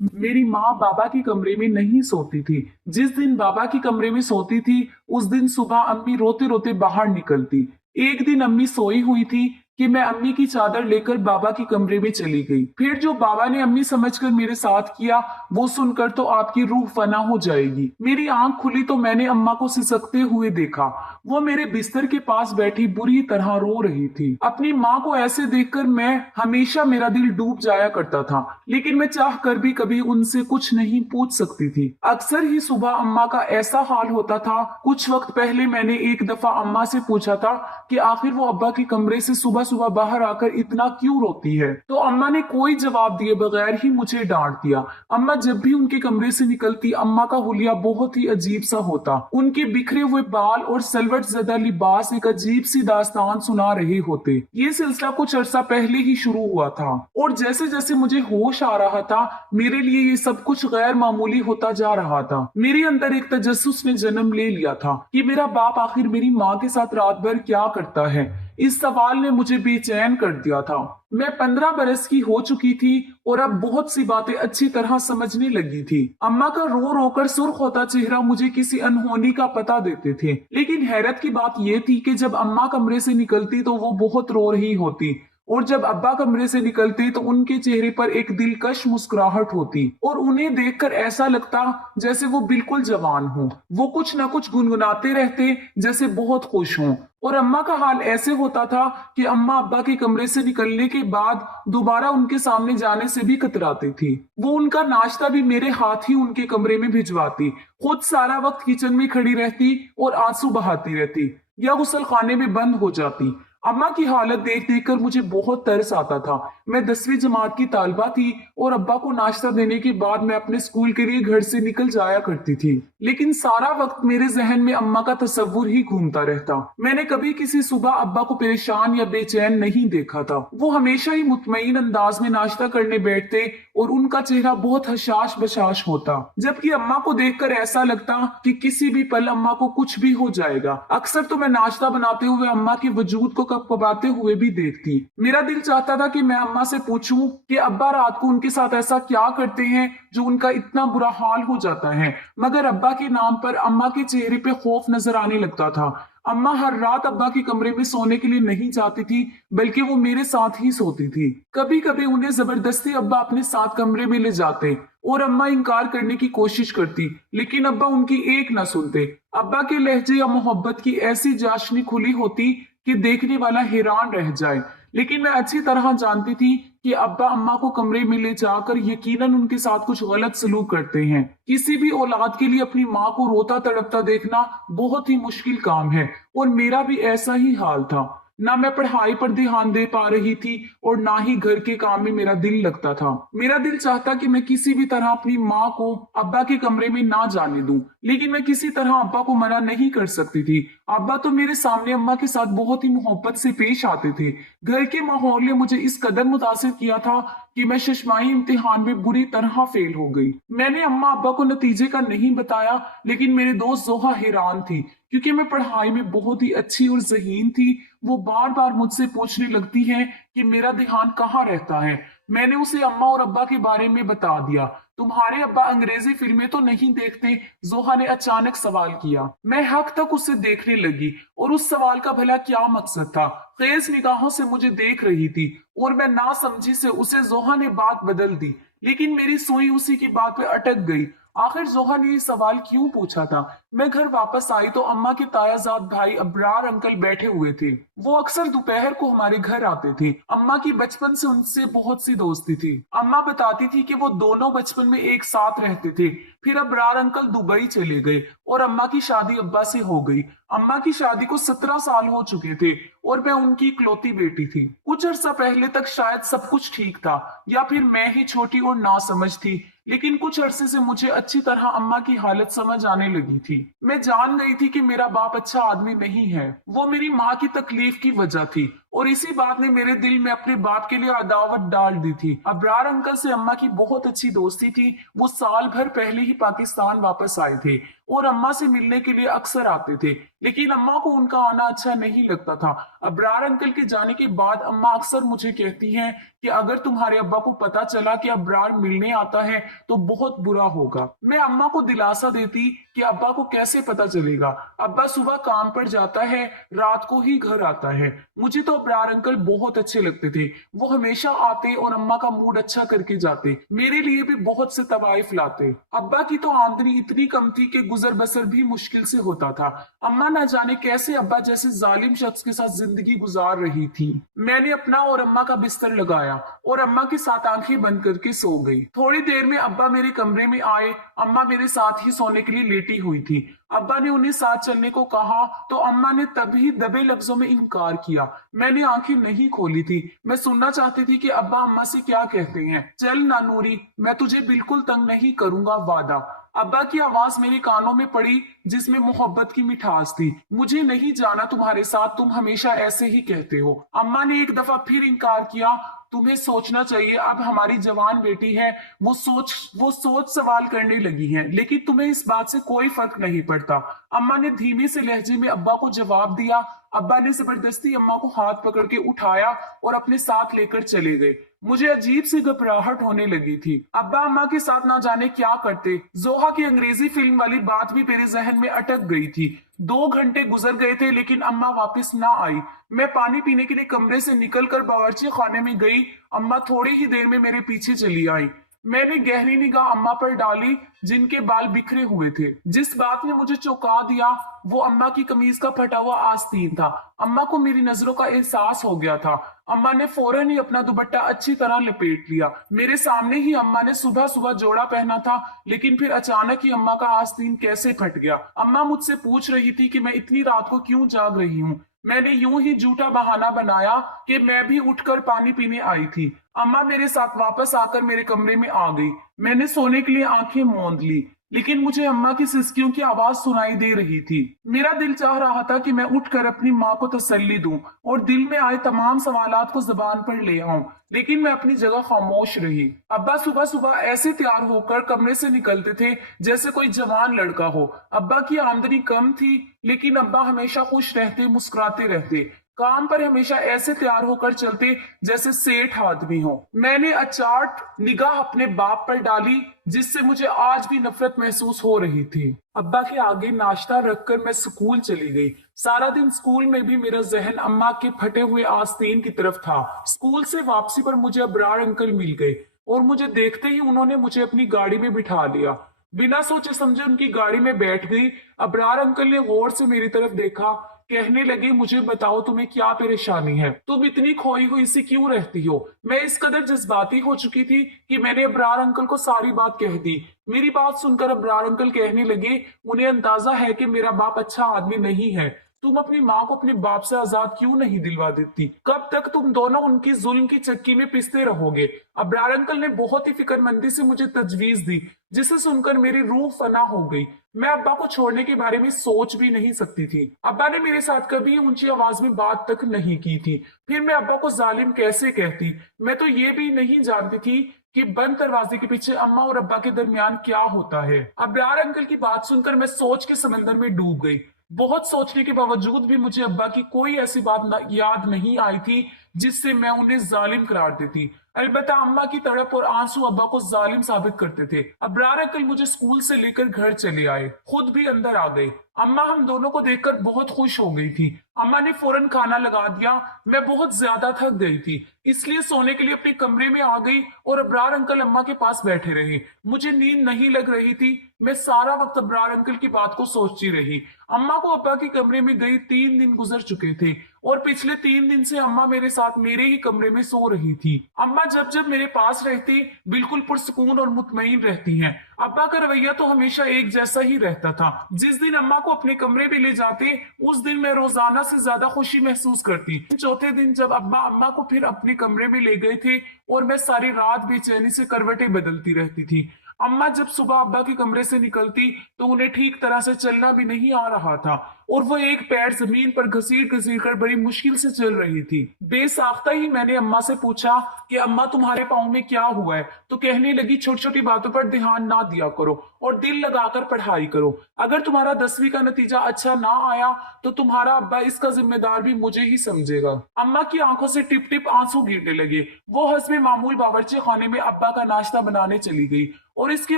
मेरी माँ बाबा के कमरे में नहीं सोती थी। जिस दिन बाबा के कमरे में सोती थी, उस दिन सुबह अम्मी रोते रोते बाहर निकलती। एक दिन अम्मी सोई हुई थी कि मैं अम्मी की चादर लेकर बाबा के कमरे में चली गई। फिर जो बाबा ने अम्मी समझकर मेरे साथ किया, वो सुनकर तो आपकी रूह फना हो जाएगी। मेरी आंख खुली तो मैंने अम्मा को सिसकते हुए देखा। वो मेरे बिस्तर के पास बैठी बुरी तरह रो रही थी। अपनी माँ को ऐसे देखकर मैं हमेशा मेरा दिल डूब जाया करता था, लेकिन मैं चाह कर भी कभी उनसे कुछ नहीं पूछ सकती थी। अक्सर ही सुबह अम्मा का ऐसा हाल होता था। कुछ वक्त पहले मैंने एक दफा अम्मा से पूछा था कि आखिर वो अब्बा के कमरे से सुबह सुबह बाहर आकर इतना क्यों रोती है, तो अम्मा ने कोई जवाब दिए बगैर ही मुझे डांट दिया। अम्मा जब भी उनके कमरे से निकलती, अम्मा का हुलिया बहुत ही अजीब सा होता। उनके बिखरे हुए बाल और सलवट ज़दा लिबास एक अजीब सी दास्तान सुना रहे होते। ये सिलसिला कुछ अरसा पहले ही शुरू हुआ था, और जैसे जैसे मुझे होश आ रहा था, मेरे लिए ये सब कुछ गैर मामूली होता जा रहा था। मेरे अंदर एक तजस्सुस ने जन्म ले लिया था कि मेरा बाप आखिर मेरी माँ के साथ रात भर क्या करता है। इस सवाल ने मुझे बेचैन कर दिया था। मैं 15 बरस की हो चुकी थी और अब बहुत सी बातें अच्छी तरह समझने लगी थी। अम्मा का रो रो कर सुर्ख होता चेहरा मुझे किसी अनहोनी का पता देते थे, लेकिन हैरत की बात यह थी कि जब अम्मा कमरे से निकलती तो वो बहुत रो रही होती, और जब अब्बा कमरे से निकलते तो उनके चेहरे पर एक दिलकश मुस्कुराहट होती, और उन्हें देखकर ऐसा लगता जैसे वो बिल्कुल जवान हो। वो कुछ न कुछ गुनगुनाते रहते जैसे बहुत खुश हों। और अम्मा का हाल ऐसे होता था कि अम्मा अब्बा के कमरे से निकलने के बाद दोबारा उनके सामने जाने से भी कतराती थी। वो उनका नाश्ता भी मेरे हाथ ही उनके कमरे में भिजवाती, खुद सारा वक्त किचन में खड़ी रहती और आंसू बहाती रहती, या गुसल खाने में बंद हो जाती। अम्मा की हालत देख देख कर मुझे बहुत तरस आता था। मैं 10वीं जमात की तालिबा थी, और अब्बा को नाश्ता देने के बाद मैं अपने स्कूल के लिए घर से निकल जाया करती थी, लेकिन सारा वक्त मेरे जहन में अम्मा का तस्वुर ही घूमता रहता। मैंने कभी किसी सुबह अब्बा को परेशान या बेचैन नहीं देखा था। वो हमेशा ही मुतमईन अंदाज में नाश्ता करने बैठते, और उनका चेहरा बहुत हशाश बशाश होता, जबकि अम्मा को देखकर ऐसा लगता कि किसी भी पल अम्मा को कुछ भी हो जाएगा। अक्सर तो मैं नाश्ता बनाते हुए अम्मा के वजूद को कपकपाते हुए भी देखती। मेरा दिल चाहता था कि मैं अम्मा से पूछूं कि अब्बा रात को उनके साथ ऐसा क्या करते हैं जो उनका इतना बुरा हाल हो जाता है, मगर अब्बा के नाम पर अम्मा के चेहरे पे खौफ नजर आने लगता था। अम्मा हर रात अब्बा के कमरे में सोने के लिए नहीं जाती थी, बल्कि वो मेरे साथ ही सोती थी। कभी कभी उन्हें जबरदस्ती अब्बा अपने साथ कमरे में ले जाते, और अम्मा इनकार करने की कोशिश करती, लेकिन अब्बा उनकी एक न सुनते। अब्बा के लहजे या मोहब्बत की ऐसी चाशनी खुली होती कि देखने वाला हैरान रह जाए, लेकिन मैं अच्छी तरह जानती थी कि अब्बा अम्मा को कमरे में ले जाकर यकीनन उनके साथ कुछ गलत सलूक करते हैं। किसी भी औलाद के लिए अपनी माँ को रोता तड़पता देखना बहुत ही मुश्किल काम है, और मेरा भी ऐसा ही हाल था। ना मैं पढ़ाई पर ध्यान दे पा रही थी, और ना ही घर के काम में मेरा दिल लगता था। मेरा दिल चाहता कि मैं किसी भी तरह अपनी माँ को अब्बा के कमरे में ना जाने दूं, लेकिन मैं किसी तरह अब्बा को मना नहीं कर सकती थी। अब्बा तो मेरे सामने अम्मा के साथ बहुत ही मोहब्बत से पेश आते थे। घर के माहौल ने मुझे इस कदर मुतासिर किया था कि मैं शशमाई इम्तिहान में बुरी तरह फेल हो गई। मैंने अम्मा अब्बा को नतीजे का नहीं बताया, लेकिन मेरे दोस्त जोहा हैरान थी, क्योंकि मैं पढ़ाई में बहुत ही अच्छी और ज़हीन थी। वो बार बार मुझसे पूछने लगती है कि मेरा ध्यान कहाँ रहता है। मैंने उसे अम्मा और अब्बा के बारे में बता दिया। तुम्हारे अब्बा अंग्रेजी फिल्में तो नहीं देखते? जोहा ने अचानक सवाल किया। मैं हक तक उसे देखने लगी, और उस सवाल का भला क्या मकसद था? तेज निगाहों से मुझे देख रही थी, और मैं ना समझी से उसे जोहा ने बात बदल दी, लेकिन मेरी सुई उसी की बात पे अटक गई। आखिर जोहा ने ये सवाल क्यों पूछा था? मैं घर वापस आई तो अम्मा के तायाजाद भाई अब्रार अंकल बैठे हुए थे। वो अक्सर दोपहर को हमारे घर आते थे। अम्मा की बचपन से उनसे बहुत सी दोस्ती थी। अम्मा बताती थी कि वो दोनों बचपन में एक साथ रहते थे। फिर अब्रार अंकल दुबई चले गए, और अम्मा की शादी अब्बा से हो गई। अम्मा की शादी को 17 साल हो चुके थे, और मैं उनकी इकलौती बेटी थी। कुछ अर्सा पहले तक शायद सब कुछ ठीक था, या फिर मैं ही छोटी और नासमझ थी, लेकिन कुछ अरसे से मुझे अच्छी तरह अम्मा की हालत समझ आने लगी थी। मैं जान गई थी कि मेरा बाप अच्छा आदमी नहीं है। वो मेरी माँ की तकलीफ की वजह थी, और इसी बात ने मेरे दिल में अपने बाप के लिए अदावत डाल दी थी। अबरार अंकल से अम्मा की बहुत अच्छी दोस्ती थी। वो साल भर पहले ही पाकिस्तान वापस आए थे और अम्मा से मिलने के लिए अक्सर आते थे, लेकिन अम्मा को उनका आना अच्छा नहीं लगता था। अबरार अंकल के जाने के बाद अम्मा अक्सर मुझे कहती हैं कि अगर तुम्हारे अब्बा को पता चला कि अबरार मिलने आता है तो बहुत बुरा होगा। मैं अम्मा को दिलासा देती कि अब्बा को कैसे पता चलेगा, अब्बा सुबह काम पर जाता है, रात को ही घर आता है। मुझे तो अबरार अंकल बहुत अच्छे लगते थे। वो हमेशा आते और अम्मा का मूड अच्छा करके जाते, मेरे लिए भी बहुत से तवाइफ लाते। अब्बा की तो आमदनी इतनी कम थी कि गुजर बसर भी मुश्किल से होता था। अम्मा ना जाने कैसे अब्बा जैसे जालिम शख्स के साथ जिंदगी गुजार रही थी। मैंने अपना और अम्मा का बिस्तर लगाया और अम्मा के साथ आंखें बंद करके सो गई। थोड़ी देर में अब्बा मेरे कमरे में आए। अम्मा मेरे साथ ही सोने के लिए लेटी हुई थी। अब्बा ने उन्हें साथ चलने को कहा तो अम्मा ने तभी दबे लफ्जों में इनकार किया। मैंने आंखें नहीं खोली थी। मैं सुनना चाहती थी कि अब्बा अम्मा से क्या कहते हैं। चल ना नूरी, मैं तुझे बिल्कुल तंग नहीं करूंगा, वादा। अब्बा की आवाज मेरे कानों में पड़ी जिसमें मोहब्बत की मिठास थी। मुझे नहीं जाना तुम्हारे साथ, तुम हमेशा ऐसे ही कहते हो। अम्मा ने एक दफा फिर इनकार किया। तुम्हें सोचना चाहिए, अब हमारी जवान बेटी है, वो सोच सवाल करने लगी है, लेकिन तुम्हें इस बात से कोई फर्क नहीं पड़ता। अम्मा ने धीमे से लहजे में अब्बा को जवाब दिया। अब्बा ने जबरदस्ती अम्मा को हाथ पकड़ के उठाया और अपने साथ लेकर चले गए। मुझे अजीब सी घबराहट होने लगी थी। अब्बा अम्मा के साथ ना जाने क्या करते। जोहा की अंग्रेजी फिल्म वाली बात भी मेरे जहन में अटक गई थी। 2 घंटे गुजर गए थे लेकिन अम्मा वापस ना आई। मैं पानी पीने के लिए कमरे से निकलकर बावर्ची खाने में गई। अम्मा थोड़ी ही देर में मेरे पीछे चली आई। मैंने गहरी निगाह अम्मा पर डाली जिनके बाल बिखरे हुए थे। जिस बात ने मुझे चौंका दिया वो अम्मा की कमीज का फटा हुआ आस्तीन था। अम्मा को मेरी नजरों का एहसास हो गया था। अम्मा ने फौरन ही अपना दुपट्टा अच्छी तरह लपेट लिया। मेरे सामने ही अम्मा ने सुबह सुबह जोड़ा पहना था, लेकिन फिर अचानक ही अम्मा का आस्तीन कैसे फट गया। अम्मा मुझसे पूछ रही थी कि मैं इतनी रात को क्यों जाग रही हूँ। मैंने यूं ही झूठा बहाना बनाया कि मैं भी उठकर पानी पीने आई थी। अम्मा मेरे साथ वापस आकर मेरे कमरे में आ गई। मैंने सोने के लिए आंखें मूंद ली, लेकिन मुझे अम्मा की सिसकियों की आवाज सुनाई दे रही थी। मेरा दिल चाह रहा था कि मैं उठकर अपनी माँ को तसल्ली दूं और दिल में आए तमाम सवालात को जुबान पर ले आऊं, लेकिन मैं अपनी जगह खामोश रही। अब्बा सुबह सुबह ऐसे तैयार होकर कमरे से निकलते थे जैसे कोई जवान लड़का हो। अब्बा की आमदनी कम थी, लेकिन अब्बा हमेशा खुश रहते, मुस्कुराते रहते। काम पर हमेशा ऐसे तैयार होकर चलते जैसे सेठ आदमी हो। मैंने अचाट निगाह अपने बाप पर डाली जिससे मुझे आज भी नफरत महसूस हो रही थी। अब्बा के आगे नाश्ता रखकर मैं स्कूल चली गई। सारा दिन स्कूल में भी मेरा जहन अम्मा के फटे हुए आस्तीन की तरफ था। स्कूल से वापसी पर मुझे अबरार अंकल मिल गए और मुझे देखते ही उन्होंने मुझे अपनी गाड़ी में बिठा लिया। बिना सोचे समझे उनकी गाड़ी में बैठ गई। अबरार अंकल ने गौर से मेरी तरफ देखा। कहने लगे, मुझे बताओ तुम्हें क्या परेशानी है, तुम इतनी खोई हुई सी क्यों रहती हो। मैं इस कदर जज्बाती हो चुकी थी कि मैंने अबरार अंकल को सारी बात कह दी। मेरी बात सुनकर अबरार अंकल कहने लगे, उन्हें अंदाजा है कि मेरा बाप अच्छा आदमी नहीं है। तुम अपनी माँ को अपने बाप से आजाद क्यों नहीं दिलवा देती? कब तक तुम दोनों उनकी जुल्म की चक्की में पिसते रहोगे? अबरार अंकल ने बहुत ही फिक्रमंदी से मुझे तजवीज दी, जिसे सुनकर मेरी रूह फना हो गई। मैं अब्बा को छोड़ने के बारे में सोच भी नहीं सकती थी। अब्बा ने मेरे साथ कभी ऊंची आवाज में बात तक नहीं की थी। फिर मैं अब्बा को जालिम कैसे कहती? मैं तो ये भी नहीं जानती थी कि बंद दरवाजे के पीछे अम्मा और अब्बा के दरमियान क्या होता है। अबरार अंकल की बात सुनकर मैं सोच के समंदर में डूब गई। बहुत सोचने के बावजूद भी मुझे अब्बा की कोई ऐसी बात याद नहीं आई थी जिससे मैं उन्हें जालिम करार देती। अलबत्ता अम्मा की तड़प और आंसू अब्बा को जालिम साबित करते थे। अबरार अंकल मुझे स्कूल से लेकर घर चले आए, खुद भी अंदर आ गए। अम्मा हम दोनों को देखकर बहुत खुश हो गई थी। अम्मा ने फौरन खाना लगा दिया। मैं बहुत ज्यादा थक गई थी, इसलिए सोने के लिए अपने कमरे में आ गई और अबरार अंकल अम्मा के पास बैठे रहे। मुझे नींद नहीं लग रही थी। मैं सारा वक्त अबरार अंकल की बात को सोचती रही। अम्मा को अब्बा के कमरे में गई 3 दिन गुजर चुके थे और पिछले 3 दिन से अम्मा मेरे साथ मेरे ही कमरे में सो रही थी। अम्मा जब जब मेरे पास रहती बिल्कुल पुरसुकून और मुतमईन रहती हैं। अब्बा का रवैया तो हमेशा एक जैसा ही रहता था। जिस दिन अम्मा को अपने कमरे में ले जाते उस दिन मैं रोजाना से ज्यादा खुशी महसूस करती। चौथे दिन जब अब्बा अम्मा को फिर अपने कमरे में ले गए थे और मैं सारी रात बेचैनी से करवटें बदलती रहती थी। अम्मा जब सुबह अब्बा के कमरे से निकलती तो उन्हें ठीक तरह से चलना भी नहीं आ रहा था और वो एक पैर जमीन पर घसीट घसीट कर बड़ी मुश्किल से चल रही थी। बेसाख्ता ही मैंने अम्मा से पूछा कि अम्मा तुम्हारे पाँव में क्या हुआ है? तो कहने लगी छोटी छोटी बातों पर ध्यान ना दिया करो और दिल लगाकर पढ़ाई करो। अगर तुम्हारा 10वीं का नतीजा अच्छा ना आया तो तुम्हारा अब्बा इसका जिम्मेदार भी मुझे ही समझेगा। अम्मा की आंखों से टिप टिप आंसू गिरने लगे। वो हस्बे मामूल बावर्ची खाने में अब्बा का नाश्ता बनाने चली गई और इसके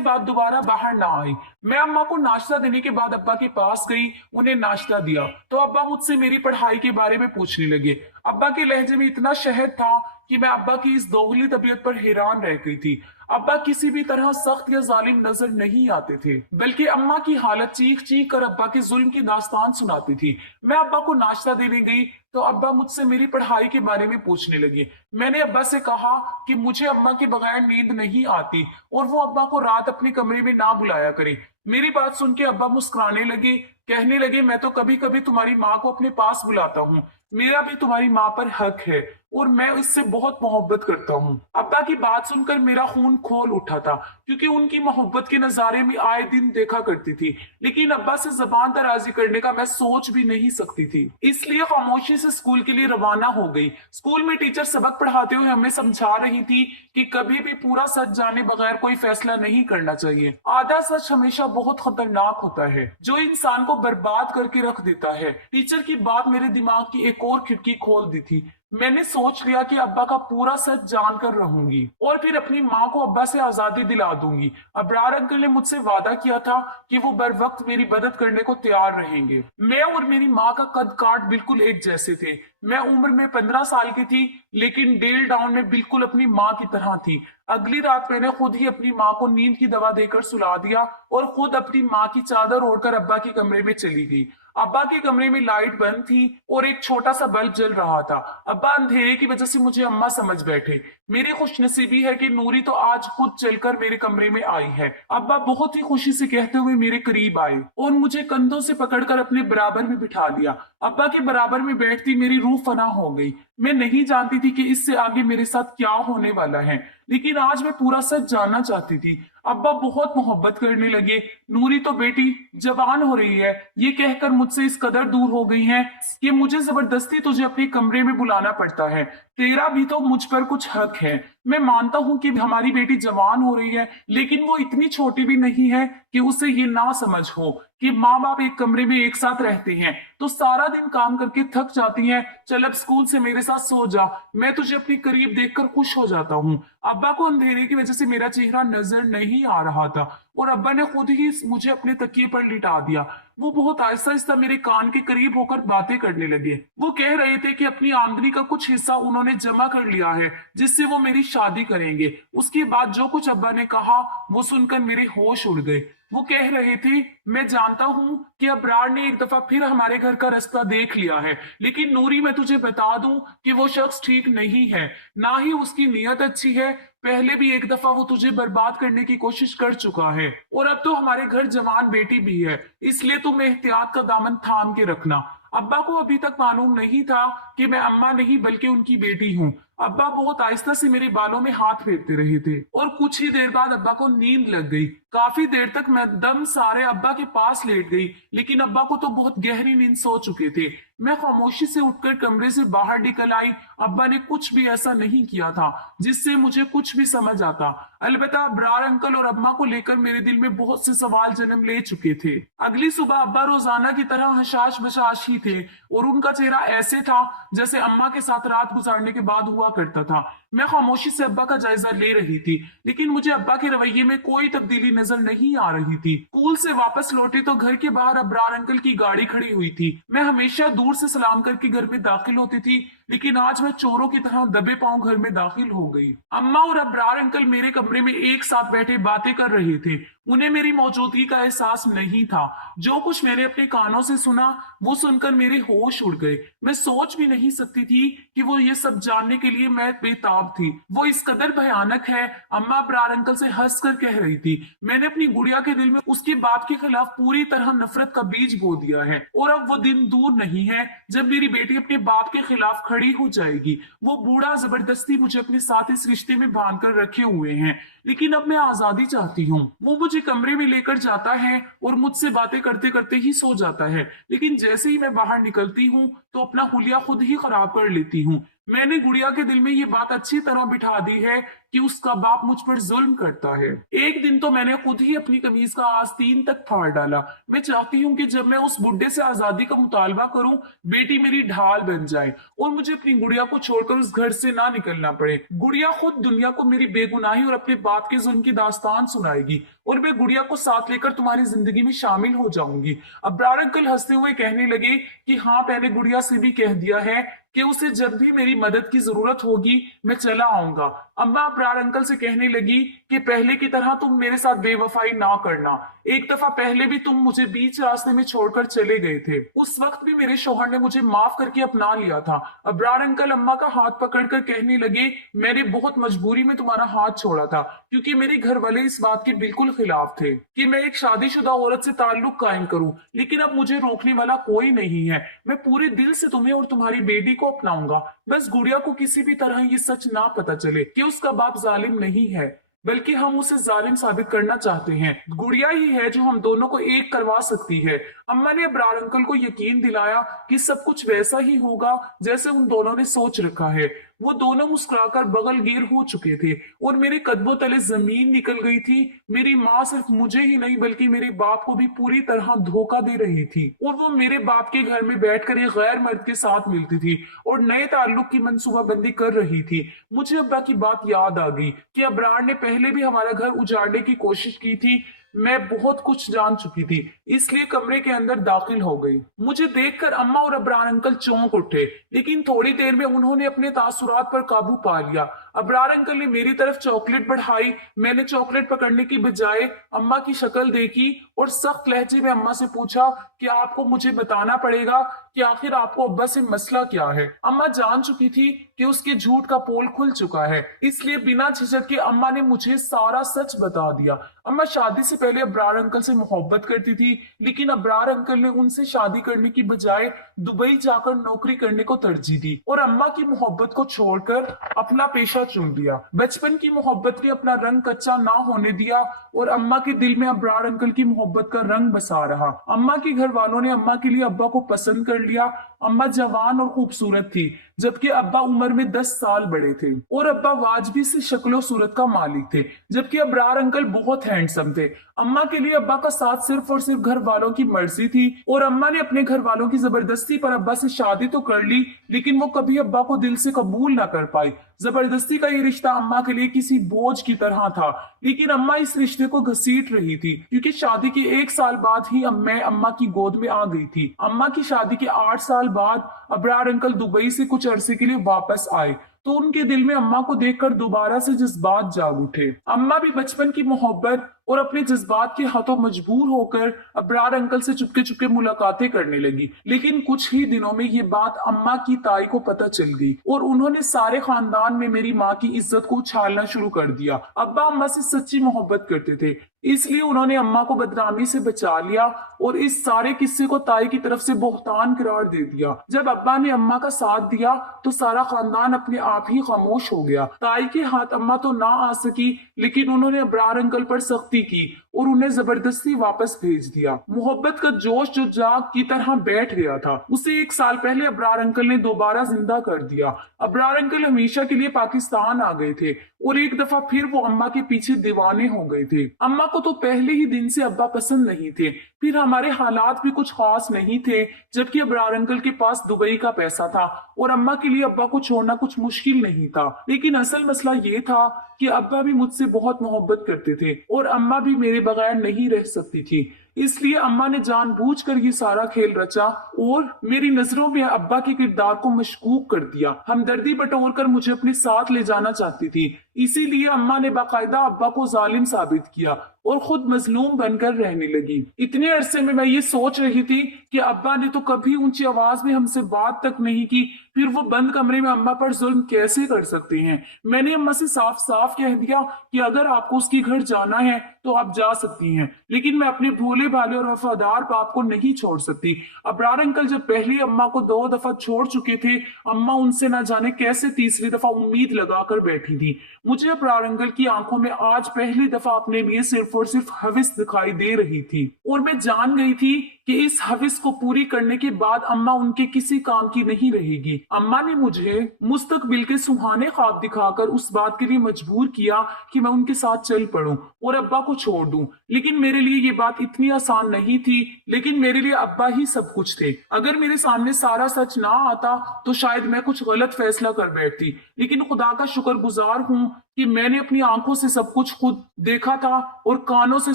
बाद दोबारा बाहर ना आई। मैं अम्मा को नाश्ता देने के बाद अब्बा के पास गई, उन्हें नाश्ता दिया तो अब्बा मुझसे मेरी पढ़ाई के बारे में पूछने लगे। अब्बा के लहजे में इतना शहद था कि मैं अब्बा की इस दोगली तबीयत पर हैरान रह गई थी। अब्बा किसी भी तरह सख्त या जालिम नजर नहीं आते थे, बल्कि अम्मा की हालत चीख चीख कर अब्बा के जुल्म की दास्तान सुनाती थी। मैं अब्बा को नाश्ता देने गई तो अब्बा मुझसे मेरी पढ़ाई के बारे में पूछने लगे। मैंने अब्बा से कहा कि मुझे अम्मा के बगैर नींद नहीं आती और वो अब्बा को रात अपने कमरे में ना बुलाया करे। मेरी बात सुन के अब्बा मुस्कुराने लगे, कहने लगे मैं तो कभी कभी तुम्हारी माँ को अपने पास बुलाता हूँ, मेरा भी तुम्हारी माँ पर हक है और मैं इससे बहुत मोहब्बत करता हूँ। अब्बा की बात सुनकर मेरा खून खोल उठा था, क्योंकि उनकी मोहब्बत के नजारे में आए दिन देखा करती थी, लेकिन अब्बा से जबान दराजी करने का मैं सोच भी नहीं सकती थी। इसलिए खामोशी से स्कूल के लिए रवाना हो गई। स्कूल में टीचर सबक पढ़ाते हुए हमें समझा रही थी कि कभी भी पूरा सच जाने बगैर कोई फैसला नहीं करना चाहिए। आधा सच हमेशा बहुत खतरनाक होता है, जो इंसान को बर्बाद करके रख देता है। टीचर की बात मेरे दिमाग की एक और खिड़की खोल दी थी। मैंने सोच लिया कि अब्बा का पूरा सच जानकर रहूंगी और फिर अपनी माँ को अब्बा से आजादी दिला दूंगी। अबरार अंकल ने मुझसे वादा किया था कि वो बर वक्त मेरी मदद करने को तैयार रहेंगे। मैं और मेरी माँ का कद काट बिल्कुल एक जैसे थे। मैं उम्र में 15 साल की थी, लेकिन डेल डाउन में बिल्कुल अपनी माँ की तरह थी। अगली रात मैंने खुद ही अपनी माँ को नींद की दवा देकर सुला दिया और खुद अपनी माँ की चादर ओढ़कर अब्बा के कमरे में चली गई। अब्बा के कमरे में लाइट बंद थी और एक छोटा सा बल्ब जल रहा था। अब्बा अंधेरे की वजह से मुझे अम्मा समझ बैठे। मेरी खुशनसीबी है कि नूरी तो आज खुद चलकर मेरे कमरे में आई है। अब्बा बहुत ही खुशी से कहते हुए मेरे करीब आए और मुझे कंधों से पकड़कर अपने बराबर में बिठा लिया। अब्बा के बराबर में बैठती मेरी रूह फना हो गई। मैं नहीं जानती थी कि इससे आगे मेरे साथ क्या होने वाला है, लेकिन आज मैं पूरा सच जानना चाहती थी। अब्बा बहुत मोहब्बत करने लगे। नूरी तो बेटी जवान हो रही है, ये कहकर मुझसे इस कदर दूर हो गई है कि मुझे जबरदस्ती तुझे अपने कमरे में बुलाना पड़ता है। तेरा भी तो मुझ पर कुछ हक है। मैं मानता हूँ कि हमारी बेटी जवान हो रही है, लेकिन वो इतनी छोटी भी नहीं है कि उसे ये ना समझ हो कि माँ बाप एक कमरे में एक साथ रहते हैं तो सारा दिन काम करके थक जाती हैं। चल अब स्कूल से मेरे साथ सो जा, मैं तुझे अपने करीब देखकर खुश हो जाता हूँ। अब्बा को अंधेरे की वजह से मेरा चेहरा नजर नहीं आ रहा था और अब्बा ने खुद ही मुझे अपने तकिए पर लिटा दिया। वो बहुत आहिस्ता आहिस्ता मेरे कान के करीब होकर बातें करने लगे। वो कह रहे थे कि अपनी आमदनी का कुछ हिस्सा उन्होंने जमा कर लिया है जिससे वो मेरी शादी करेंगे। उसके बाद जो कुछ अब्बा ने कहा वो सुनकर मेरे होश उड़ गए। वो कह रहे थे मैं जानता हूँ कि अबरार ने एक दफा फिर हमारे घर का रास्ता देख लिया है, लेकिन नूरी मैं तुझे बता दूं कि वो शख्स ठीक नहीं है, ना ही उसकी नीयत अच्छी है। पहले भी एक दफा वो तुझे बर्बाद करने की कोशिश कर चुका है और अब तो हमारे घर जवान बेटी भी है, इसलिए तुम एहतियात का दामन थाम के रखना। अब्बा को अभी तक मालूम नहीं था कि मैं अम्मा नहीं बल्कि उनकी बेटी हूँ। अब्बा बहुत आहिस्ता से मेरे बालों में हाथ फेरते रहे थे और कुछ ही देर बाद अब्बा को नींद लग गई। काफी देर तक मैं दम सारे अब्बा के पास लेट गई, लेकिन अब्बा को तो बहुत गहरी नींद सो चुके थे। मैं खामोशी से उठकर कमरे से बाहर निकल आई। अब्बा ने कुछ भी ऐसा नहीं किया था जिससे मुझे कुछ भी समझ आता। अलबत्ता अबरार अंकल और अम्मा को लेकर मेरे दिल में बहुत से सवाल जन्म ले चुके थे। अगली सुबह अब्बा रोजाना की तरह हशाश बशाश ही थे और उनका चेहरा ऐसे था जैसे अम्मा के साथ रात गुजारने के बाद हुआ करता था। मैं खामोशी से अब्बा का जायजा ले रही थी, लेकिन मुझे अब्बा के रवैये में कोई तब्दीली नजर नहीं आ रही थी। स्कूल से वापस लौटे तो घर के बाहर अबरार अंकल की गाड़ी खड़ी हुई थी। मैं हमेशा दूर से सलाम करके घर में दाखिल होती थी, लेकिन आज मैं चोरों की तरह दबे पांव घर में दाखिल हो गई। अम्मा और अबरार अंकल मेरे कमरे में एक साथ बैठे बातें कर रहे थे। उन्हें मेरी मौजूदगी का एहसास नहीं था। जो कुछ मैंने अपने कानों से सुना वो सुनकर मेरे होश उड़ गए। मैं सोच भी नहीं सकती थी कि वो ये सब जानने के लिए मैं बेताब खराब थी, वो इस कदर भयानक है। अम्मा अबरार अंकल से हंस कर कह रही थी, मैंने अपनी गुड़िया के दिल में उसके बाप के खिलाफ पूरी तरह नफरत का बीज बो दिया है, और अब वो दिन दूर नहीं है जब मेरी बेटी अपने बाप के खिलाफ खड़ी हो जाएगी। वो बूढ़ा जबरदस्ती मुझे अपने साथ इस रिश्ते में बांध कर रखे हुए हैं, लेकिन अब मैं आजादी चाहती हूँ। वो मुझे कमरे में लेकर जाता है और मुझसे बातें करते करते ही सो जाता है, लेकिन जैसे ही मैं बाहर निकलती हूँ तो अपना हुलिया खुद ही खराब कर लेती हूँ। मैंने गुड़िया के दिल में ये बात अच्छी तरह बिठा दी है कि उसका बाप मुझ पर जुल्म करता है। एक दिन तो मैंने खुद ही अपनी कमीज का आस्तीन तक फाड़ डाला। मैं चाहती हूँ कि जब मैं उस बुड्ढे से आजादी का मुतालबा करूं, बेटी मेरी ढाल बन जाए और मुझे अपनी गुड़िया को छोड़कर उस घर से ना निकलना पड़े। गुड़िया खुद दुनिया को मेरी बेगुनाही और अपने बाप के जुल्म की दास्तान सुनाएगी और मैं गुड़िया को साथ लेकर तुम्हारी जिंदगी में शामिल हो जाऊंगी। अबरार अंकल हंसते हुए कहने लगे कि हाँ, मैंने गुड़िया से भी कह दिया है कि उसे जब भी मेरी मदद की जरूरत होगी मैं चला आऊंगा। अम्मा अबरार अंकल से कहने लगी कि पहले की तरह तुम मेरे साथ बेवफाई ना करना। एक दफा पहले भी तुम मुझे बीच रास्ते में छोड़कर चले गए थे, उस वक्त भी मेरे शौहर ने मुझे माफ करके अपना लिया था। अबरार अंकल अम्मा का हाथ पकड़कर कहने लगे, मैंने बहुत मजबूरी में तुम्हारा हाथ छोड़ा था, क्योंकि मेरे घर वाले इस बात के बिल्कुल खिलाफ थे कि मैं एक शादीशुदा औरत से ताल्लुक कायम करूं, लेकिन अब मुझे रोकने वाला कोई नहीं है। मैं पूरे दिल से तुम्हें और तुम्हारी बेटी को अपनाऊंगा। बस गुड़िया को किसी भी तरह ये सच ना पता चले कि उसका बाप जालिम नहीं है, बल्कि हम उसे जालिम साबित करना चाहते हैं। गुड़िया ही है जो हम दोनों को एक करवा सकती है। अम्मा ने अबरार अंकल को यकीन दिलाया कि सब कुछ वैसा ही होगा जैसे उन दोनों ने सोच रखा है। वो दोनों मुस्कुराकर बगलगीर हो चुके थे और मेरे कदमों तले जमीन निकल गई थी। मेरी माँ सिर्फ मुझे ही नहीं बल्कि मेरे बाप को भी पूरी तरह धोखा दे रही थी, और वो मेरे बाप के घर में बैठकर एक गैर मर्द के साथ मिलती थी और नए ताल्लुक की मंसूबाबंदी कर रही थी। मुझे अब्बा की बात याद आ गई कि अबरार ने पहले भी हमारा घर उजाड़ने की कोशिश की थी। मैं बहुत कुछ जान चुकी थी, इसलिए कमरे के अंदर दाखिल हो गई। मुझे देखकर अम्मा और अबरार अंकल चौंक उठे, लेकिन थोड़ी देर में उन्होंने अपने तासुरात पर काबू पा लिया। अबरार अंकल ने मेरी तरफ चॉकलेट बढ़ाई। मैंने चॉकलेट पकड़ने की बजाय अम्मा की शक्ल देखी और सख्त लहजे में अम्मा से पूछा कि आपको मुझे बताना पड़ेगा कि आखिर आपको अब्बा से मसला क्या है। अम्मा जान चुकी थी कि उसके झूठ का पोल खुल चुका है, इसलिए बिना झिझक के अम्मा ने मुझे सारा सच बता दिया। अम्मा शादी से पहले अबरार अंकल से मोहब्बत करती थी, लेकिन अबरार अंकल ने उनसे शादी करने की बजाय दुबई जाकर नौकरी करने को तरजीह दी और अम्मा की मोहब्बत को छोड़कर अपना पेशा चुन लिया। बचपन की मोहब्बत ने अपना रंग कच्चा ना होने दिया और अम्मा के दिल में अबरार अंकल की मोहब्बत का रंग बसा रहा। अम्मा के घर वालों ने अम्मा के लिए अब्बा को पसंद कर लिया। अम्मा जवान और खूबसूरत थी, जबकि अब्बा उम्र में 10 साल बड़े थे, और अब्बा वाजबी से शक्लो सूरत का मालिक थे, जबकि अबरार अंकल बहुत हैंडसम थे। अम्मा के लिए अब्बा का साथ सिर्फ और सिर्फ घर वालों की मर्जी थी, और अम्मा ने अपने घर वालों की जबरदस्ती पर अब्बा से शादी तो कर ली, लेकिन वो कभी अब्बा को दिल से कबूल ना कर पाई। जबरदस्ती का ये रिश्ता अम्मा के लिए किसी बोझ की तरह था, लेकिन अम्मा इस रिश्ते को घसीट रही थी, क्योंकि शादी के 1 साल बाद ही मैं अम्मा की गोद में आ गई थी। अम्मा की शादी के 8 साल बाद अबरार अंकल दुबई से कुछ अरसे के लिए वापस आए, तो उनके दिल में अम्मा को देखकर दोबारा से जज्बात जाग उठे। अम्मा भी बचपन की मोहब्बत और अपने जज्बात के हाथों मजबूर होकर अबरार अंकल से चुपके चुपके मुलाकातें करने लगी। लेकिन कुछ ही दिनों में ये बात अम्मा की ताई को पता चल गई और उन्होंने सारे खानदान में मेरी माँ की इज्जत को उछालना शुरू कर दिया। अब्बा अम्मा से सच्ची मोहब्बत करते थे, इसलिए उन्होंने अम्मा को बदनामी से बचा लिया और इस सारे किस्से को ताई की तरफ से बोहतान करार दे दिया। जब अब्बा ने अम्मा का साथ दिया तो सारा खानदान अपने आप ही खामोश हो गया। ताई के हाथ अम्मा तो ना आ सकी, लेकिन उन्होंने अबरार अंकल पर सख्ती की और उन्हें जबरदस्ती वापस भेज दिया। मोहब्बत का जोश जो जाग की तरह बैठ गया था, उसे 1 साल पहले अबरार अंकल ने दोबारा जिंदा कर दिया। अबरार अंकल हमेशा के लिए पाकिस्तान आ गए थे और एक दफा फिर वो अम्मा के पीछे दीवाने हो गए थे। अम्मा को तो पहले ही दिन से अब्बा पसंद नहीं थे, फिर हमारे हालात भी कुछ खास नहीं थे, जबकि अबरार अंकल के पास दुबई का पैसा था और अम्मा के लिए अब्बा को छोड़ना कुछ मुश्किल नहीं था। लेकिन असल मसला ये था कि अब्बा भी मुझसे बहुत मोहब्बत करते थे और अम्मा भी मेरे बगैर नहीं रह सकती थी। इसलिए अम्मा ने जानबूझकर ये सारा खेल रचा और मेरी नजरों में अब्बा के किरदार को मशकूक कर दिया। हमदर्दी बटोर कर मुझे अपने साथ ले जाना चाहती थी। इसीलिए अम्मा ने बाकायदा अब्बा को जालिम साबित किया और खुद मजलूम बनकर रहने लगी। इतने अरसे में मैं ये सोच रही थी कि अब्बा ने तो कभी ऊंची आवाज में हमसे बात तक नहीं की, फिर वो बंद कमरे में अम्मा पर जुल्म कैसे कर सकते हैं। मैंने अम्मा से साफ साफ कह दिया कि अगर आपको उसके घर जाना है तो आप जा सकती हैं, लेकिन मैं अपने भोले भाले और वफादार बाप को नहीं छोड़ सकती। अबरार अंकल जब पहले अम्मा को 2 दफा छोड़ चुके थे, अम्मा उनसे न जाने कैसे तीसरी दफा उम्मीद लगाकर बैठी थी। मुझे अबरार अंकल की आंखों में आज पहली दफा अपने लिए सिर्फ और सिर्फ हविस दिखाई दे रही थी और मैं जान गई थी कि इस हविस को पूरी करने के बाद अम्मा उनके किसी काम की नहीं रहेगी। अम्मा ने मुझे मुस्तकबिल के सुहाने ख्वाब दिखाकर उस बात के लिए मजबूर किया कि मैं उनके साथ चल पड़ूं और अब्बा को छोड़ दूं। लेकिन मेरे लिए ये बात इतनी आसान नहीं थी, लेकिन मेरे लिए अब्बा ही सब कुछ थे। अगर मेरे सामने सारा सच ना आता तो शायद मैं कुछ गलत फैसला कर बैठती, लेकिन खुदा का शुक्रगुजार हूँ कि मैंने अपनी आंखों से सब कुछ खुद देखा था और कानों से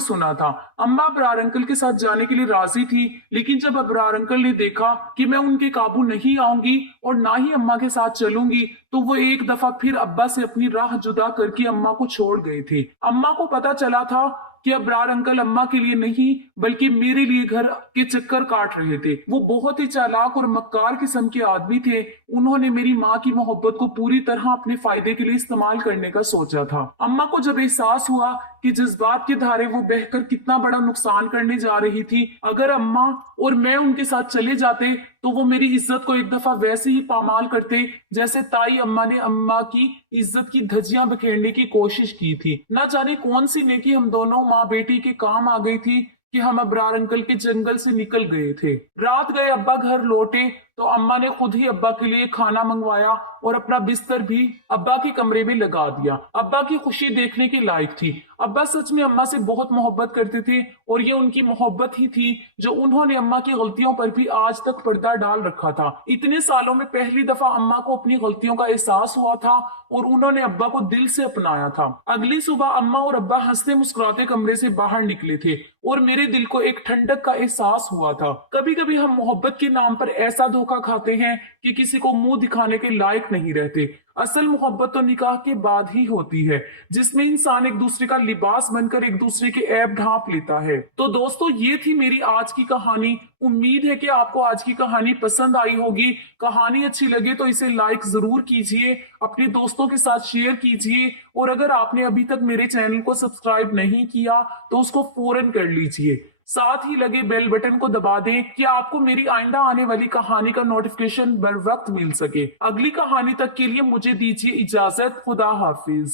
सुना था। अम्मा अबरार अंकल के साथ जाने के लिए राजी थी, लेकिन जब अबरार अंकल ने देखा कि मैं उनके काबू नहीं आऊंगी और ना ही अम्मा के साथ चलूंगी, तो वो एक दफा फिर अब्बा से अपनी राह जुदा करके अम्मा को छोड़ गए थे। अम्मा को पता चला था कि अबरार अंकल अम्मा के लिए नहीं बल्कि मेरे लिए घर के चक्कर काट रहे थे। वो बहुत ही चालाक और मक्कार किस्म के आदमी थे। उन्होंने मेरी माँ की मोहब्बत को पूरी तरह अपने फायदे के लिए इस्तेमाल करने का सोचा था। अम्मा को जब एहसास हुआ कि जज्बात की धारे वो बहकर कितना बड़ा नुकसान करने जा रही थी, अगर अम्मा और मैं उनके साथ चले जाते तो वो मेरी इज्जत को एक दफा वैसे ही पामाल करते जैसे ताई अम्मा ने अम्मा की इज्जत की धज्जियां बिखेरने की कोशिश की थी। न जाने कौन सी नेकी हम दोनों माँ बेटी के काम आ गई थी कि हम अबरार अंकल के जंगल से निकल गए थे। रात गए अब्बा घर लौटे तो अम्मा ने खुद ही अब्बा के लिए खाना मंगवाया और अपना बिस्तर भी अब्बा के कमरे में लगा दिया। अब्बा की खुशी देखने के लायक थी। अब्बा सच में अम्मा से बहुत मोहब्बत करते थे और ये उनकी मोहब्बत ही थी जो उन्होंने अम्मा की गलतियों पर भी आज तक पर्दा डाल रखा था। इतने सालों में पहली दफा अम्मा को अपनी गलतियों का एहसास हुआ था और उन्होंने अब्बा को दिल से अपनाया था। अगली सुबह अम्मा और अब्बा हंसते मुस्कुराते कमरे से बाहर निकले थे और मेरे दिल को एक ठंडक का एहसास हुआ था। कभी कभी हम मोहब्बत के नाम पर ऐसा धोखा खाते हैं कि किसी को मुंह दिखाने के लायक नहीं रहते। असल मोहब्बत तो निकाह के बाद ही होती है, जिसमें इंसान एक दूसरे का लिबास बनकर एक दूसरे के ऐब ढांप लेता है। तो दोस्तों, ये थी मेरी आज की कहानी। उम्मीद है कि आपको आज की कहानी पसंद आई होगी। कहानी अच्छी लगे तो इसे लाइक जरूर कीजिए, अपने दोस्तों के साथ शेयर कीजिए और अगर आपने अभी तक मेरे चैनल को सब्सक्राइब नहीं किया तो उसको फौरन कर लीजिए। साथ ही लगे बेल बटन को दबा दें कि आपको मेरी आइंदा आने वाली कहानी का नोटिफिकेशन बर वक्त मिल सके। अगली कहानी तक के लिए मुझे दीजिए इजाजत। खुदा हाफिज।